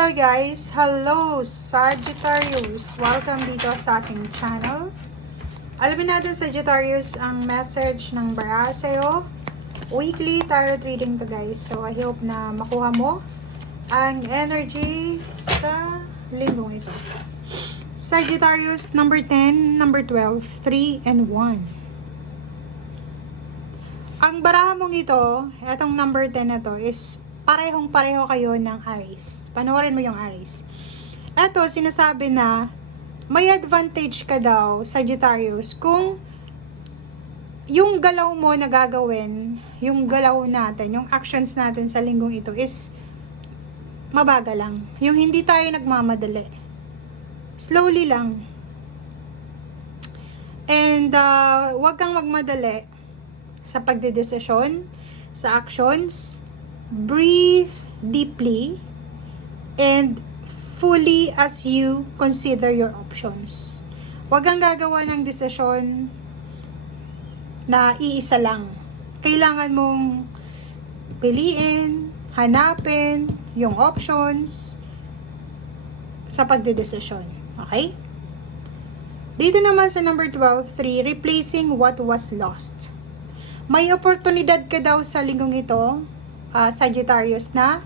Hello guys! Hello Sagittarius! Welcome dito sa aking channel. Alamin natin Sagittarius ang message ng bara sa'yo. Weekly tarot reading to guys. So I hope na makuha mo ang energy sa linggong ito. Sagittarius number 10, number 12, 3 and 1. Ang baraha mong ito, itong number 10 na to is parehong-pareho kayo ng Aries. Panoorin mo yung Aries. Ito, sinasabi na may advantage ka daw, Sagittarius, kung yung galaw mo na gagawin, yung galaw natin, yung actions natin sa linggong ito is mabagal lang. Yung hindi tayo nagmamadali. Slowly lang. And wag kang magmadali sa pagdedesisyon, sa actions. Breathe deeply and fully as you consider your options. Huwag kang gagawa ng desisyon na iisa lang. Kailangan mong piliin, hanapin yung options sa pagdedesisyon. Okay? Dito naman sa number 12, 3, replacing what was lost. May oportunidad ka daw sa linggong ito, Sagittarius, na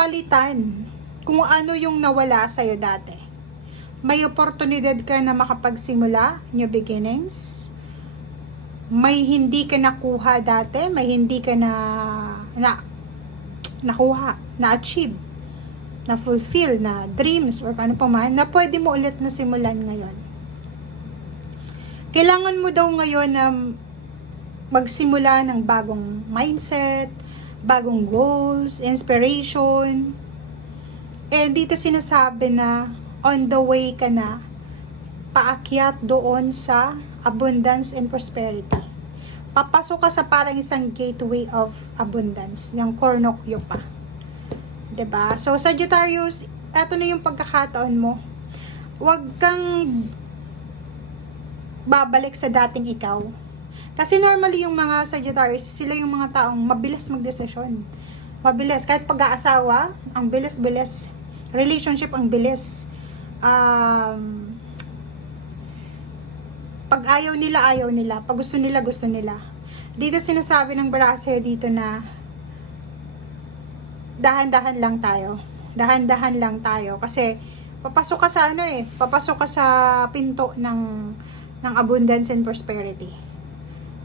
palitan kung ano yung nawala sa'yo dati. May oportunidad ka na makapagsimula, new beginnings. May hindi ka nakuha dati, may hindi ka nakuha, na-achieve, na-fulfill, na dreams, or ano pa man, na pwede mo ulit na simulan ngayon. Kailangan mo daw ngayon na magsimula ng bagong mindset, bagong goals, inspiration. And dito sinasabi na on the way ka na paakyat doon sa abundance and prosperity. Papasok ka sa parang isang gateway of abundance, yung cornucopia pa. 'Di ba? So Sagittarius, eto na yung pagkakataon mo. Huwag kang babalik sa dating ikaw. Kasi normally yung mga Sagittarius, sila yung mga taong mabilis magdesisyon. Mabilis. Kahit pag-aasawa, ang bilis-bilis. Relationship, ang bilis. Pag ayaw nila. Pag gusto nila. Dito sinasabi ng Baraseo dito na dahan-dahan lang tayo. Dahan-dahan lang tayo. Kasi papasok ka sa papasok ka sa pinto ng abundance and prosperity.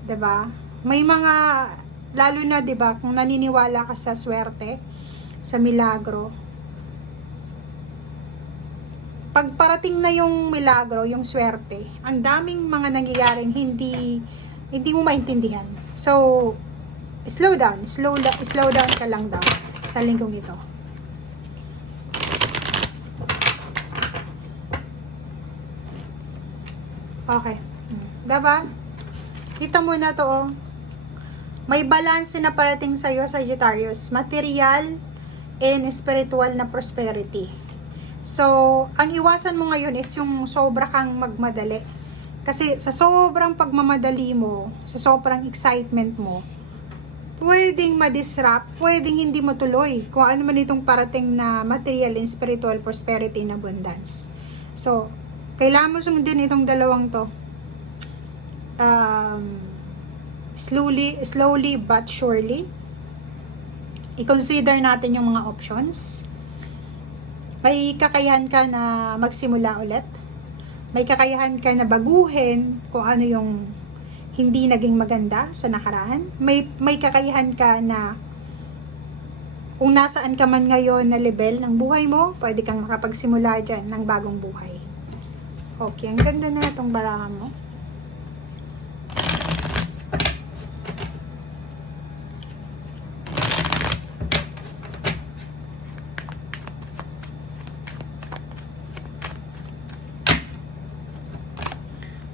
'Di ba? May mga lalo na 'di ba kung naniniwala ka sa swerte, sa milagro. Pag parating na yung milagro, yung swerte, ang daming mga nangyayaring hindi mo maintindihan. So, slow down ka lang daw sa linggong ito. Okay. Diba? Kita mo na to, oh. May balance na parating sa'yo, Sagittarius. Material and spiritual na prosperity. So, ang iwasan mo ngayon is yung sobra kang magmadali. Kasi sa sobrang pagmamadali mo, sa sobrang excitement mo, pwedeng ma-disrupt, pwedeng hindi matuloy kung ano man itong parating na material and spiritual prosperity and abundance. So, kailangan mo sundin itong dalawang to. Slowly but surely i-consider natin yung mga options. May kakayahan ka na magsimula ulit, may kakayahan ka na baguhin kung ano yung hindi naging maganda sa nakaraan, may kakayahan ka na kung nasaan ka man ngayon na level ng buhay mo, pwede kang makapagsimula dyan ng bagong buhay. Okay, ang ganda na itong baraha mo.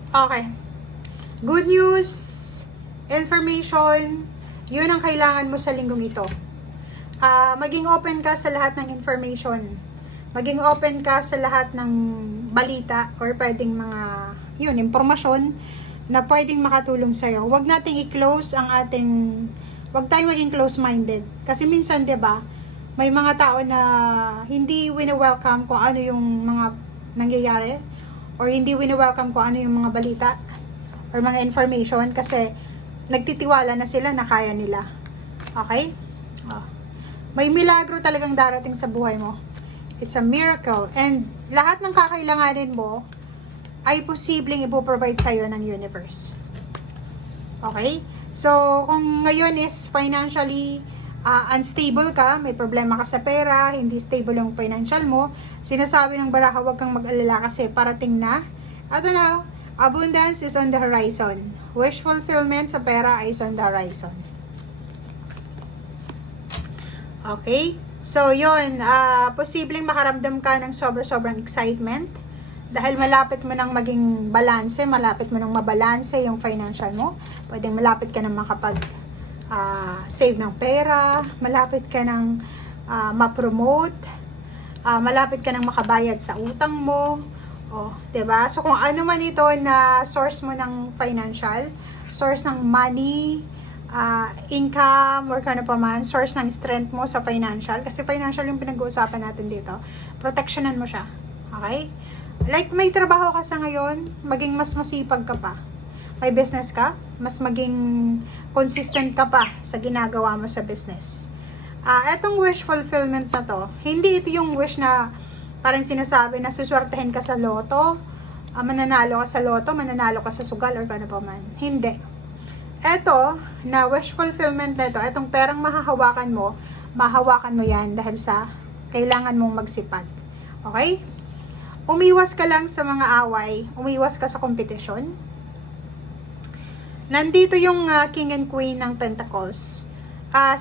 Okay. Good news, information, yun ang kailangan mo sa linggong ito. Maging open ka sa lahat ng information. Maging open ka sa lahat ng balita or pwedeng mga, impormasyon na pwedeng makatulong sa'yo. Huwag nating i-close ang ating, huwag tayong maging close-minded. Kasi minsan, 'di ba, may mga tao na hindi wini-welcome kung ano yung mga nangyayari, or hindi wini-welcome kung ano yung mga balita or mga information kasi nagtitiwala na sila na kaya nila. Okay? Oh. May milagro talagang darating sa buhay mo. It's a miracle. And lahat ng kakailanganin mo ay posibleng ipoprovide sa'yo ng universe. Okay? So, kung ngayon is financially unstable ka, may problema ka sa pera, hindi stable yung financial mo, sinasabi ng baraha, huwag kang mag-alala kasi parating na. Ito na, abundance is on the horizon. Wish fulfillment sa pera is on the horizon. Okay? So, yun, posibleng makaramdam ka ng sobrang excitement dahil malapit mo nang maging balanse, malapit mo nang mabalanse yung financial mo. Pwedeng malapit ka nang makapag save ng pera, malapit ka nang ma-promote, malapit ka nang makabayad sa utang mo. Oh, 'di ba? So kung ano man ito na source mo ng financial, source ng money, income, or kano pa man, source ng strength mo sa financial, kasi financial yung pinag-uusapan natin dito, protectionan mo siya. Okay? Like may trabaho ka sa ngayon, maging mas masipag ka pa. May business ka, mas maging consistent ka pa sa ginagawa mo sa business. Etong wish fulfillment na to, hindi ito yung wish na parang sinasabi na suswertehin ka sa loto, mananalo ka sa loto, mananalo ka sa sugal, or ano pa man. Hindi. Eto, na wish fulfillment na ito, etong perang mahahawakan mo yan dahil sa kailangan mong magsipag. Okay? Umiwas ka lang sa mga away, umiwas ka sa kompetisyon. Nandito yung King and Queen ng Pentacles.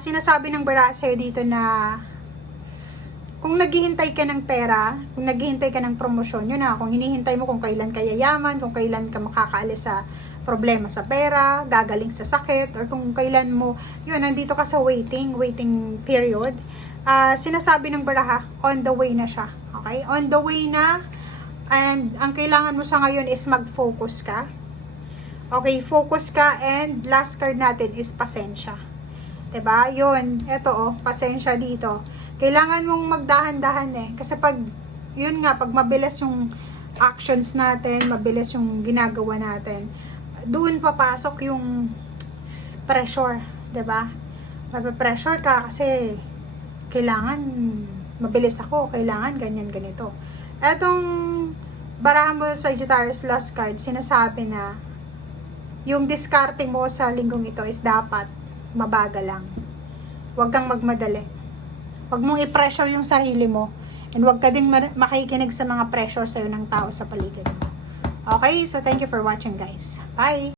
Sinasabi ng bara sa'yo dito na kung naghihintay ka ng pera, kung naghihintay ka ng promosyon, yun na, kung hinihintay mo kung kailan ka yayaman, kung kailan ka makakaalis sa problema sa pera, gagaling sa sakit, or kung kailan mo, yun, nandito ka sa waiting period, sinasabi ng baraha, on the way na siya. Okay? On the way na, and ang kailangan mo sa ngayon is mag-focus ka. Okay, focus ka, and last card natin is pasensya. 'Di ba? Yun, eto pasensya dito. Kailangan mong magdahan-dahan kasi pag mabilis yung actions natin, mabilis yung ginagawa natin, doon papasok yung pressure, 'di ba? Mape-pressure ka kasi kailangan mabilis ako, kailangan ganito. Etong barahan mo sa Sagittarius last card, sinasabi na yung discarding mo sa linggong ito is dapat mabagal lang. Huwag kang magmadali. Huwag mong i-pressure yung sarili mo, and huwag ka din makikinig sa mga pressure sa'yo ng tao sa paligid mo. Okay? So, thank you for watching, guys. Bye!